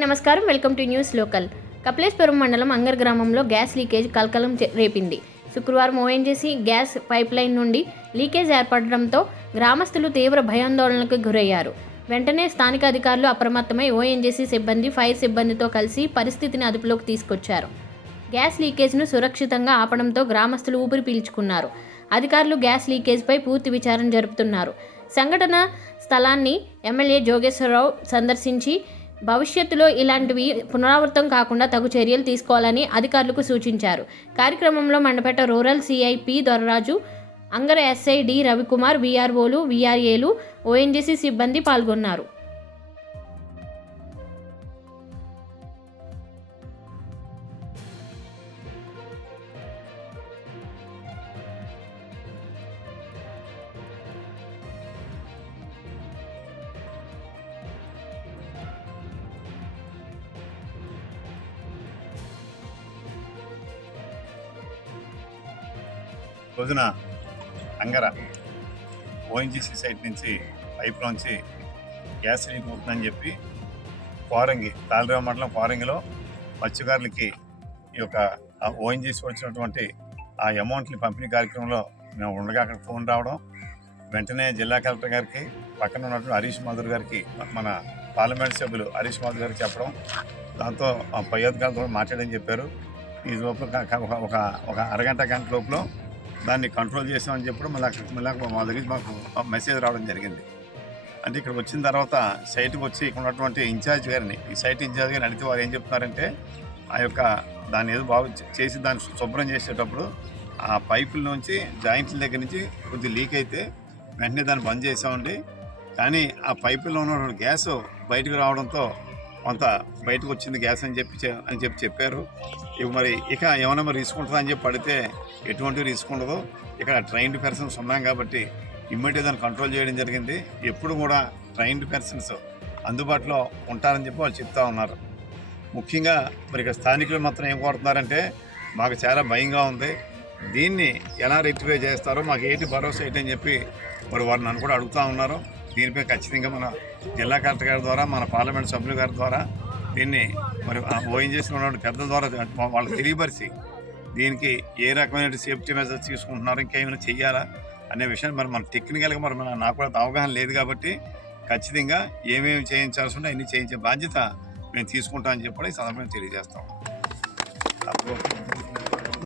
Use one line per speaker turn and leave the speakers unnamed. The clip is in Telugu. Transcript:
నమస్కారం. Welcome to news local. Kapileswaram మండలం అంగర్ గ్రామంలో గ్యాస్ లీకేజ్ కలకలం రేపింది. శుక్రవారం ఓఎన్జీసీ గ్యాస్ పైప్ లైన్ నుండి లీకేజ్ ఏర్పడడంతో గ్రామస్తులు తీవ్ర భయాందోళనకు గురయ్యారు. వెంటనే స్థానిక అధికారులు అప్రమత్తమై ఓఎన్జీసీ సిబ్బంది ఫైర్ సిబ్బందితో కలిసి పరిస్థితిని అదుపులోకి తీసుకొచ్చారు. గ్యాస్ లీకేజ్ను సురక్షితంగా ఆపడంతో గ్రామస్తులు ఊపిరి పీల్చుకున్నారు. అధికారులు గ్యాస్ లీకేజ్పై పూర్తి విచారణ జరుపుతున్నారు. సంఘటన స్థలాన్ని ఎమ్మెల్యే జోగేశ్వరరావు సందర్శించి భవిష్యత్తులో ఇలాంటివి పునరావృతం కాకుండా తగు చర్యలు తీసుకోవాలని అధికారులకు సూచించారు. కార్యక్రమంలో Mandapeta rural CIP Dorraju Angara SI D Ravikumar విఆర్ఓలు వీఆర్ఏలు ఓఎన్జీసీ సిబ్బంది పాల్గొన్నారు.
రోజున అంగర ఓఎన్జీసీ సైట్ నుంచి పైప్లోంచి గ్యాస్ లీక్ అవుతుందని చెప్పి ఫారంగి తాళరేవ మండలం ఫారంగిలో మత్స్యకారులకి ఈ యొక్క ఓఎన్జీసీ వచ్చినటువంటి ఆ అమౌంట్ని పంపిణీ కార్యక్రమంలో మేము ఉండగా అక్కడ ఫోన్ రావడం వెంటనే జిల్లా కలెక్టర్ గారికి పక్కన ఉన్నటువంటి హరీష్ మాధుర్ గారికి మన పార్లమెంట్ సభ్యులు హరీష్ మాధుర్ గారికి చెప్పడం. దాంతో ఆ పై అధికారులతో మాట్లాడని చెప్పారు. ఈ లోపల ఒక- ఒక ఒక అరగంట గంట లోపల దాన్ని కంట్రోల్ చేసామని చెప్పడం మళ్ళీ మళ్ళీ మా దగ్గర మాకు మెసేజ్ రావడం జరిగింది. అంటే ఇక్కడ వచ్చిన తర్వాత సైట్కి వచ్చి ఇక్కడ ఉన్నటువంటి ఇన్ఛార్జ్ గారిని ఈ సైట్ ఇన్ఛార్జ్ గారిని అడిగితే వారు ఏం చెప్తున్నారంటే ఆ యొక్క దాన్ని ఏదో బాగు చేసి దాన్ని శుభ్రం చేసేటప్పుడు ఆ పైపుల నుంచి జాయింట్ల దగ్గర నుంచి కొద్దిగా లీక్ అయితే వెంటనే దాన్ని బంద్ చేసామండి కానీ ఆ పైపులో ఉన్న గ్యాస్ బయటకు రావడంతో కొంత బయటకు వచ్చింది గ్యాస్ అని చెప్పి చె- అని చెప్పి చెప్పారు. ఇక మరి ఇక ఏమైనా మరి రిస్క్ ఉంటుందని చెప్పి పడితే ఎటువంటి రిస్క్ ఉండదు. ఇక్కడ ట్రైన్డ్ పర్సన్స్ ఉన్నాం కాబట్టి ఇమ్మీడియట్ దాన్ని కంట్రోల్ చేయడం జరిగింది. ఎప్పుడు కూడా ట్రైన్డ్ పర్సన్స్ అందుబాటులో ఉంటారని చెప్పి వాళ్ళు చెప్తా ఉన్నారు. ముఖ్యంగా మరి ఇక్కడ స్థానికులు మాత్రం ఏం కోరుతున్నారంటే మాకు చాలా భయంగా ఉంది. దీన్ని ఎలా రెక్టిఫై చేస్తారో మాకు ఏంటి భరోసా ఏంటి అని చెప్పి మరి వారు నన్ను కూడా అడుగుతూ ఉన్నారు. దీనిపై ఖచ్చితంగా మన జిల్లా కలెక్టర్ గారి ద్వారా మన పార్లమెంట్ సభ్యుల గారి ద్వారా దీన్ని మరి ఓఎన్జీసీ ఉన్నటువంటి పెద్దల ద్వారా వాళ్ళకి తెలియపరిచి దీనికి ఏ రకమైన సేఫ్టీ మెజర్స్ తీసుకుంటున్నారు ఇంకేమైనా చెయ్యాలా అనే విషయాన్ని మరి మన టెక్నికల్గా మరి మన నాకు కూడా అవగాహన లేదు కాబట్టి ఖచ్చితంగా ఏమేమి చేయించాల్సి ఉంటే అన్ని చేయించే బాధ్యత మేము తీసుకుంటామని చెప్పి ఈ సందర్భంగా తెలియజేస్తాం.